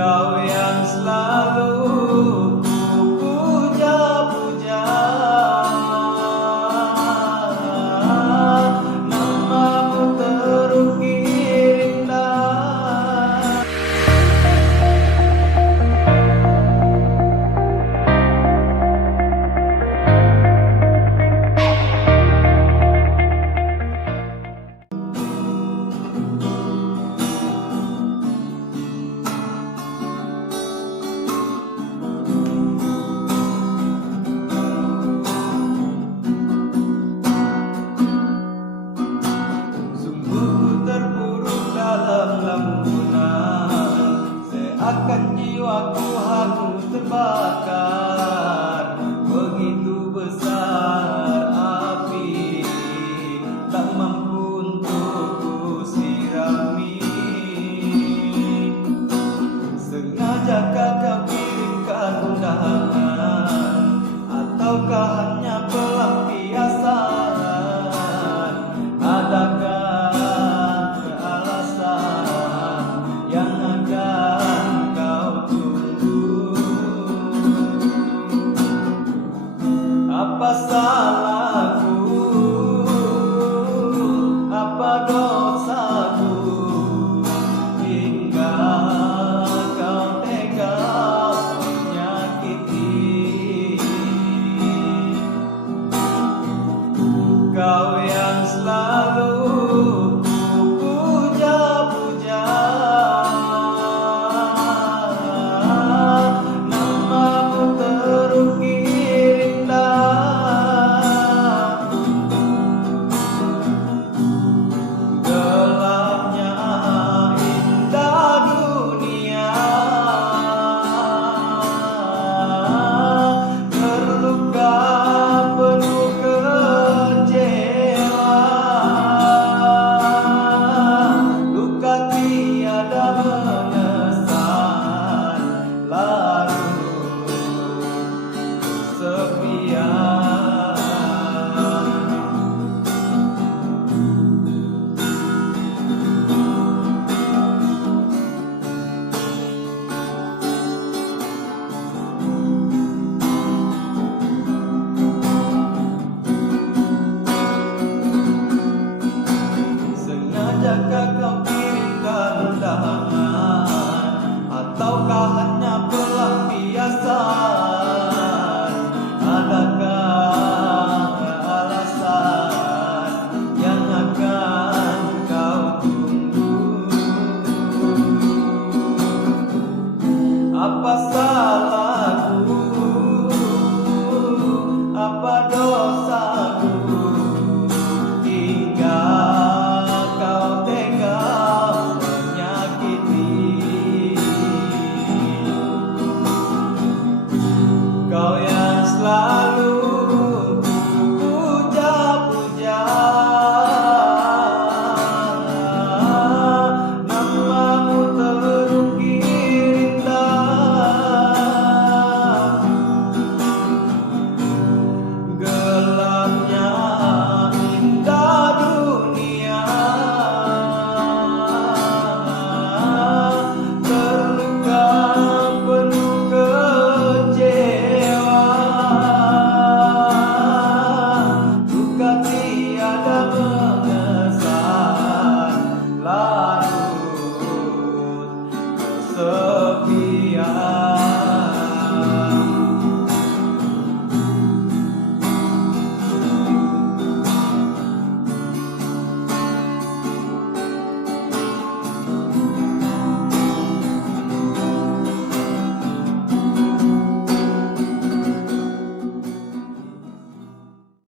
Kau yang selalu puja-puja, namamu terukir indah. Akan jiwaku hangus terbakar, begitu besar api tak mampu untuk ku sirami. Sengajakah kau kirimkan undangan, ataukah hanya pelampiasan? Adakah alasan yang akan apa salahku, apa dosaku, hingga kau tega menyakiti. Kau yang selalu puja-puja, namamu terukir indah. Gelapnya indah dunia, terluka penuh kecewa, luka tiada menyesal, larut kesepian. Sengajakah kau kirimkan undangan, ataukah hanya pelampiasan? Adakah alasan yang akan kau tunggu? Apa salahku, apa dosaku, hingga kau tega menyakiti. Kau yang selalu puja-puja, namamu terukir indah. Gelapnya indah dunia, terluka penuh kecewa, luka tiada mengesan, larut kesepian.